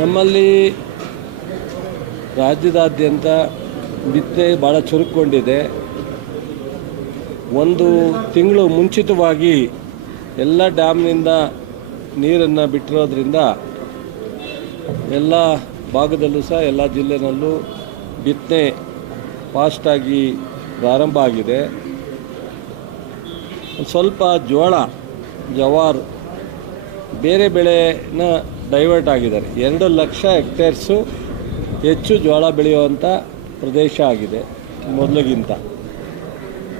ನಮ್ಮಲ್ಲಿ ರಾಜ್ಯದಾದ್ಯಂತ ಬಿತ್ತನೆ ಭಾಳ ಚುರುಕೊಂಡಿದೆ. ಒಂದು ತಿಂಗಳು ಮುಂಚಿತವಾಗಿ ಎಲ್ಲ ಡ್ಯಾಮ್ನಿಂದ ನೀರನ್ನು ಬಿಟ್ಟಿರೋದ್ರಿಂದ ಎಲ್ಲ ಭಾಗದಲ್ಲೂ ಸಹ ಎಲ್ಲ ಜಿಲ್ಲೆನಲ್ಲೂ ಬಿತ್ತನೆ ಫಾಸ್ಟಾಗಿ ಪ್ರಾರಂಭ ಆಗಿದೆ. ಸ್ವಲ್ಪ ಜೋಳ, ಜವಾರ್, ಬೇರೆ ಬೆಳೆನ ಡೈವರ್ಟ್ ಆಗಿದ್ದಾರೆ. 2 ಲಕ್ಷ ಹೆಕ್ಟೇರ್ಸು ಹೆಚ್ಚು ಜೋಳ ಬೆಳೆಯುವಂಥ ಪ್ರದೇಶ ಆಗಿದೆ ಮೊದಲಿಗಿಂತ.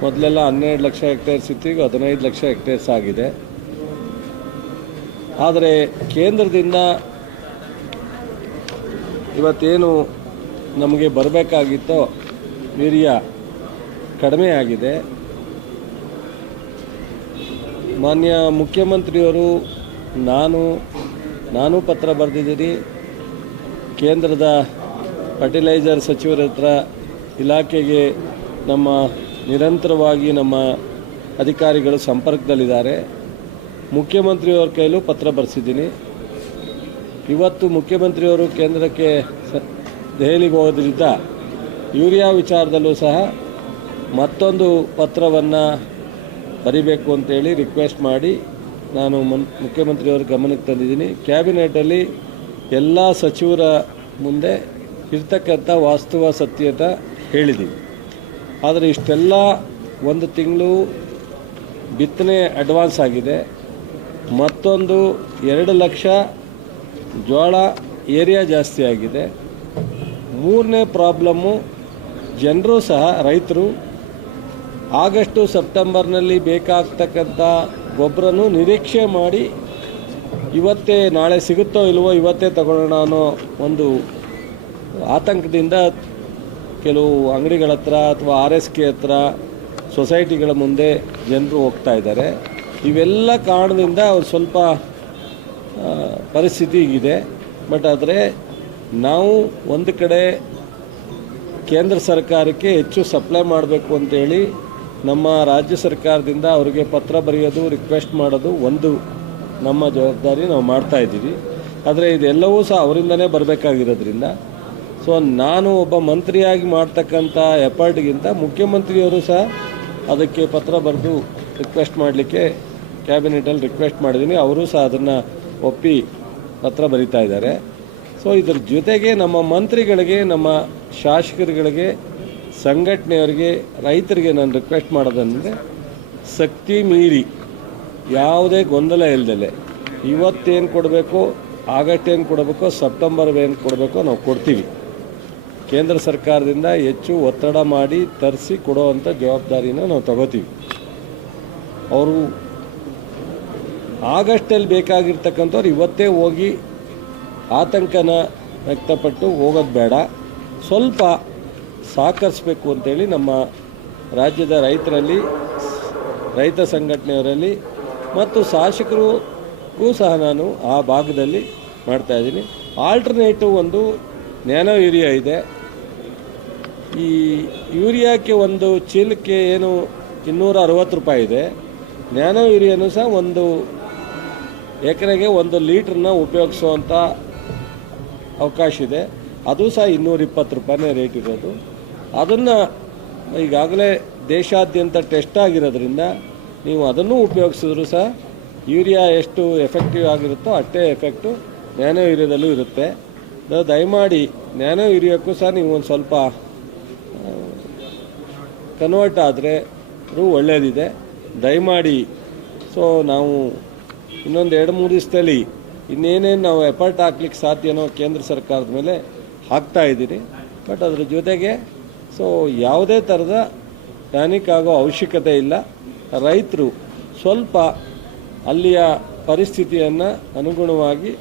ಮೊದಲೆಲ್ಲ 12 ಲಕ್ಷ ಹೆಕ್ಟೇರ್ಸ್ ಇತ್ತು, ಈಗ 15 ಲಕ್ಷ ಹೆಕ್ಟೇರ್ಸ್ ಆಗಿದೆ. ಆದರೆ ಕೇಂದ್ರದಿಂದ ಇವತ್ತೇನು ನಮಗೆ ಬರಬೇಕಾಗಿತ್ತೋ ವೀರ್ಯ ಕಡಿಮೆ ಆಗಿದೆ. ಮಾನ್ಯ ಮುಖ್ಯಮಂತ್ರಿಯವರು ನಾನು ಪತ್ರ ಬರೆದಿದ್ದೀನಿ. ಕೇಂದ್ರದ ಫರ್ಟಿಲೈಸರ್ ಸಚಿವರ ಹತ್ರ ಇಲಾಖೆಗೆ ನಿರಂತರವಾಗಿ ನಮ್ಮ ಅಧಿಕಾರಿಗಳು ಸಂಪರ್ಕದಲ್ಲಿದ್ದಾರೆ. ಮುಖ್ಯಮಂತ್ರಿಯವ್ರ ಕೈಲೂ ಪತ್ರ ಬರೆಸಿದ್ದೀನಿ. ಇವತ್ತು ಮುಖ್ಯಮಂತ್ರಿಯವರು ಕೇಂದ್ರಕ್ಕೆ ದೆಹಲಿಗೆ ಹೋಗೋದ್ರಿಂದ ಯೂರಿಯಾ ವಿಚಾರದಲ್ಲೂ ಸಹ ಮತ್ತೊಂದು ಪತ್ರವನ್ನು ಬರಿಬೇಕು ಅಂತೇಳಿ ರಿಕ್ವೆಸ್ಟ್ ಮಾಡಿ ನಾನು ಮುಖ್ಯಮಂತ್ರಿಯವ್ರ ಗಮನಕ್ಕೆ ತಂದಿದ್ದೀನಿ. ಕ್ಯಾಬಿನೆಟಲ್ಲಿ ಎಲ್ಲ ಸಚಿವರ ಮುಂದೆ ಇರ್ತಕ್ಕಂಥ ವಾಸ್ತವ ಸತ್ಯತೆ ಹೇಳಿದ್ದೀವಿ. ಆದರೆ ಇಷ್ಟೆಲ್ಲ ಒಂದು ತಿಂಗಳು ಬಿತ್ತನೆ ಅಡ್ವಾನ್ಸ್ ಆಗಿದೆ. ಮತ್ತೊಂದು 2 ಲಕ್ಷ ಜೋಳ ಏರಿಯಾ ಜಾಸ್ತಿ ಆಗಿದೆ. ಮೂರನೇ ಪ್ರಾಬ್ಲಮ್ಮು, ಜನರು ಸಹ ರೈತರು ಆಗಸ್ಟು ಸೆಪ್ಟೆಂಬರ್ನಲ್ಲಿ ಬೇಕಾಗ್ತಕ್ಕಂಥ ಗೊಬ್ಬರನೂ ನಿರೀಕ್ಷೆ ಮಾಡಿ ಇವತ್ತೇ ನಾಳೆ ಸಿಗುತ್ತೋ ಇಲ್ವೋ ಇವತ್ತೇ ತಗೊಳ್ಳೋಣ ಅನ್ನೋ ಒಂದು ಆತಂಕದಿಂದ ಕೆಲವು ಅಂಗಡಿಗಳ ಹತ್ರ ಅಥವಾ RSK ಹತ್ರ ಸೊಸೈಟಿಗಳ ಮುಂದೆ ಜನರು ಹೋಗ್ತಾ ಇದ್ದಾರೆ. ಇವೆಲ್ಲ ಕಾರಣದಿಂದ ಅವ್ರು ಸ್ವಲ್ಪ ಪರಿಸ್ಥಿತಿ ಹೀಗಿದೆ. ಬಟ್ ಆದರೆ ನಾವು ಒಂದು ಕಡೆ ಕೇಂದ್ರ ಸರ್ಕಾರಕ್ಕೆ ಹೆಚ್ಚು ಸಪ್ಲೈ ಮಾಡಬೇಕು ಅಂತೇಳಿ ನಮ್ಮ ರಾಜ್ಯ ಸರ್ಕಾರದಿಂದ ಅವರಿಗೆ ಪತ್ರ ಬರೆಯೋದು, ರಿಕ್ವೆಸ್ಟ್ ಮಾಡೋದು ಒಂದು ನಮ್ಮ ಜವಾಬ್ದಾರಿ, ನಾವು ಮಾಡ್ತಾಯಿದ್ದೀವಿ. ಆದರೆ ಇದೆಲ್ಲವೂ ಸಹ ಅವರಿಂದನೇ ಬರಬೇಕಾಗಿರೋದ್ರಿಂದ ನಾನು ಒಬ್ಬ ಮಂತ್ರಿಯಾಗಿ ಮಾಡ್ತಕ್ಕಂಥ ಎಫರ್ಟ್ಗಿಂತ ಮುಖ್ಯಮಂತ್ರಿಯವರು ಸಹ ಅದಕ್ಕೆ ಪತ್ರ ಬರೆದು ರಿಕ್ವೆಸ್ಟ್ ಮಾಡಲಿಕ್ಕೆ ಕ್ಯಾಬಿನೆಟಲ್ಲಿ ರಿಕ್ವೆಸ್ಟ್ ಮಾಡಿದ್ದೀನಿ. ಅವರು ಸಹ ಅದನ್ನು ಒಪ್ಪಿ ಪತ್ರ ಬರೀತಾ ಇದ್ದಾರೆ. ಇದ್ರ ಜೊತೆಗೆ ನಮ್ಮ ಮಂತ್ರಿಗಳಿಗೆ, ನಮ್ಮ ಶಾಸಕರುಗಳಿಗೆ, ಸಂಘಟನೆಯವರಿಗೆ, ರೈತರಿಗೆ ನಾನು ರಿಕ್ವೆಸ್ಟ್ ಮಾಡೋದಂದರೆ ಶಕ್ತಿ ಮೀರಿ ಯಾವುದೇ ಗೊಂದಲ ಇಲ್ಲದೆ ಇವತ್ತೇನು ಕೊಡಬೇಕು, ಆಗಸ್ಟ್ ಏನು ಕೊಡಬೇಕು, ಸೆಪ್ಟೆಂಬರ್ ಏನು ಕೊಡಬೇಕು ನಾವು ಕೊಡ್ತೀವಿ. ಕೇಂದ್ರ ಸರ್ಕಾರದಿಂದ ಹೆಚ್ಚು ಒತ್ತಡ ಮಾಡಿ ತರಿಸಿ ಕೊಡುವಂಥ ಜವಾಬ್ದಾರಿನ ನಾವು ತಗೋತೀವಿ. ಅವರು ಆಗಸ್ಟಲ್ಲಿ ಬೇಕಾಗಿರ್ತಕ್ಕಂಥವ್ರು ಇವತ್ತೇ ಹೋಗಿ ಆತಂಕನ ವ್ಯಕ್ತಪಟ್ಟು ಹೋಗೋದು ಬೇಡ, ಸ್ವಲ್ಪ ಸಹಕರಿಸಬೇಕು ಅಂತೇಳಿ ನಮ್ಮ ರಾಜ್ಯದ ರೈತರಲ್ಲಿ, ರೈತ ಸಂಘಟನೆಯವರಲ್ಲಿ ಮತ್ತು ಶಾಸಕರಿಗೂ ಸಹ ನಾನು ಆ ಭಾಗದಲ್ಲಿ ಮಾಡ್ತಾಯಿದ್ದೀನಿ. ಆಲ್ಟರ್ನೇಟಿವ್ ಒಂದು ನ್ಯಾನೋ ಯೂರಿಯಾ ಇದೆ. ಈ ಯೂರಿಯಾಕ್ಕೆ ಒಂದು ಚೀಲಕ್ಕೆ ಏನು 260 ರೂಪಾಯಿ ಇದೆ. ನ್ಯಾನೋ ಯೂರಿಯಾನು ಸಹ ಒಂದು ಎಕರೆಗೆ 1 ಲೀಟ್ರನ್ನ ಉಪಯೋಗಿಸುವಂಥ ಅವಕಾಶ ಇದೆ. ಅದು ಸಹ 220 ರೂಪಾಯಿನೇ ರೇಟ್ ಇರೋದು. ಅದನ್ನು ಈಗಾಗಲೇ ದೇಶಾದ್ಯಂತ ಟೆಸ್ಟ್ ಆಗಿರೋದ್ರಿಂದ ನೀವು ಅದನ್ನು ಉಪಯೋಗಿಸಿದ್ರು ಸಹ ಯೂರಿಯಾ ಎಷ್ಟು ಎಫೆಕ್ಟಿವ್ ಆಗಿರುತ್ತೋ ಅಷ್ಟೇ ಎಫೆಕ್ಟು ನ್ಯಾನೋ ಯೂರಿಯಾದಲ್ಲೂ ಇರುತ್ತೆ. ದಯಮಾಡಿ ನ್ಯಾನೋ ಯೂರಿಯಾಕ್ಕೂ ಸಹ ನೀವು ಒಂದು ಸ್ವಲ್ಪ ಕನ್ವರ್ಟ್ ಆದರೆ ಒಳ್ಳೆಯದಿದೆ. ದಯಮಾಡಿ ನಾವು ಇನ್ನೊಂದು 2-3 ದಿವಸದಲ್ಲಿ ಇನ್ನೇನೇನು ನಾವು ಎಫರ್ಟ್ ಹಾಕ್ಲಿಕ್ಕೆ ಸಾಧ್ಯನೋ ಕೇಂದ್ರ ಸರ್ಕಾರದ ಮೇಲೆ ಹಾಕ್ತಾಯಿದ್ದೀನಿ. ಬಟ್ ಅದ್ರ ಜೊತೆಗೆ ಯಾವುದೇ ಥರದ ಪ್ಯಾನಿಕ್ ಆಗೋ ಅವಶ್ಯಕತೆ ಇಲ್ಲ. ರೈತರು ಸ್ವಲ್ಪ ಅಲ್ಲಿಯ ಪರಿಸ್ಥಿತಿಯನ್ನು ಅನುಗುಣವಾಗಿ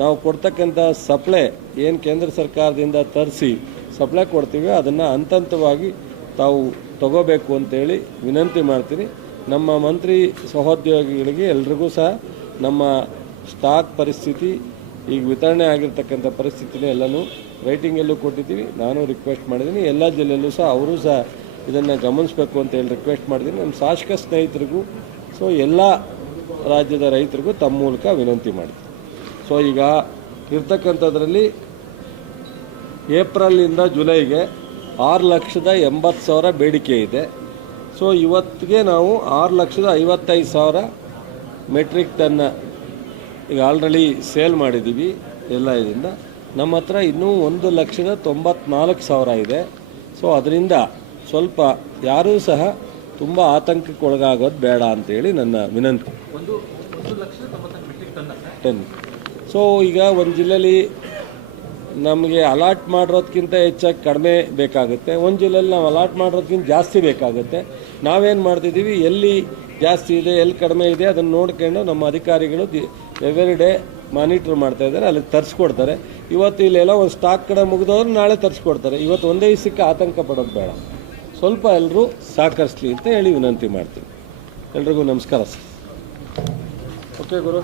ನಾವು ಕೊಡ್ತಕ್ಕಂಥ ಸಪ್ಲೈ ಏನು ಕೇಂದ್ರ ಸರ್ಕಾರದಿಂದ ತರಿಸಿ ಸಪ್ಲೈ ಕೊಡ್ತೀವಿ ಅದನ್ನು ಹಂತವಾಗಿ ತಾವು ತಗೋಬೇಕು ಅಂತೇಳಿ ವಿನಂತಿ ಮಾಡ್ತೀನಿ. ನಮ್ಮ ಮಂತ್ರಿ ಸಹೋದ್ಯೋಗಿಗಳಿಗೆ ಎಲ್ರಿಗೂ ಸಹ ನಮ್ಮ ಸ್ಟಾಕ್ ಪರಿಸ್ಥಿತಿ, ಈಗ ವಿತರಣೆ ಆಗಿರ್ತಕ್ಕಂಥ ಪರಿಸ್ಥಿತಿನೇ ಎಲ್ಲನೂ ರೈಟಿಂಗಲ್ಲೂ ಕೊಟ್ಟಿದ್ದೀವಿ. ನಾನು ರಿಕ್ವೆಸ್ಟ್ ಮಾಡಿದ್ದೀನಿ. ಎಲ್ಲ ಜಿಲ್ಲೆಯಲ್ಲೂ ಸಹ ಅವರು ಸಹ ಇದನ್ನು ಗಮನಿಸಬೇಕು ಅಂತೇಳಿ ರಿಕ್ವೆಸ್ಟ್ ಮಾಡಿದ್ದೀನಿ. ನಮ್ಮ ಶಾಸಕ ಸ್ನೇಹಿತರಿಗೂ ಎಲ್ಲ ರಾಜ್ಯದ ರೈತರಿಗೂ ತಮ್ಮ ಮೂಲಕ ವಿನಂತಿ ಮಾಡಿದ್ದೀನಿ. ಈಗ ಇರ್ತಕ್ಕಂಥದ್ರಲ್ಲಿ ಏಪ್ರಿಲಿಂದ ಜುಲೈಗೆ 6,80,000 ಬೇಡಿಕೆ ಇದೆ. ಸೊ ಇವತ್ತಿಗೆ ನಾವು 6,55,000 ಮೆಟ್ರಿಕ್ ಟನ್ ಈಗ ಆಲ್ರೆಡಿ ಸೇಲ್ ಮಾಡಿದ್ದೀವಿ. ಎಲ್ಲ ಇದರಿಂದ ನಮ್ಮ ಹತ್ರ ಇನ್ನೂ 1,94,000 ಇದೆ. ಸೊ ಅದರಿಂದ ಸ್ವಲ್ಪ ಯಾರೂ ಸಹ ತುಂಬ ಆತಂಕಕ್ಕೆ ಒಳಗಾಗೋದು ಬೇಡ ಅಂತೇಳಿ ನನ್ನ ವಿನಂತಿ. 1,94,000 ಟನ್. ಸೊ ಈಗ ಒಂದು ಜಿಲ್ಲೆಯಲ್ಲಿ ನಮಗೆ ಅಲಾಟ್ ಮಾಡಿರೋದಕ್ಕಿಂತ ಹೆಚ್ಚಾಗಿ ಕಡಿಮೆ ಬೇಕಾಗುತ್ತೆ, ಒಂದು ಜಿಲ್ಲೆಯಲ್ಲಿ ನಾವು ಅಲಾಟ್ ಮಾಡಿರೋದಕ್ಕಿಂತ ಜಾಸ್ತಿ ಬೇಕಾಗುತ್ತೆ. ನಾವೇನು ಮಾಡ್ತಿದ್ದೀವಿ, ಎಲ್ಲಿ ಜಾಸ್ತಿ ಇದೆ ಎಲ್ಲಿ ಕಡಿಮೆ ಇದೆ ಅದನ್ನು ನೋಡ್ಕೊಂಡು ನಮ್ಮ ಅಧಿಕಾರಿಗಳು ಎವ್ರಿ ಡೇ ಮಾನಿಟ್ರ್ ಮಾಡ್ತಾಯಿದ್ದಾರೆ, ಅಲ್ಲಿಗೆ ತರಿಸ್ಕೊಡ್ತಾರೆ. ಇವತ್ತು ಇಲ್ಲೆಲ್ಲ ಒಂದು ಸ್ಟಾಕ್ ಕಡೆ ಮುಗಿದವ್ರು ನಾಳೆ ತರಿಸ್ಕೊಡ್ತಾರೆ. ಇವತ್ತು ಒಂದೇ ದಿವಸಕ್ಕೆ ಆತಂಕ ಪಡೋದು ಬೇಡ, ಸ್ವಲ್ಪ ಎಲ್ಲರೂ ಸಹಕರಿಸಲಿ ಅಂತ ಹೇಳಿ ವಿನಂತಿ ಮಾಡ್ತೀನಿ. ಎಲ್ರಿಗೂ ನಮಸ್ಕಾರ ಸರ್. ಓಕೆ ಗುರು.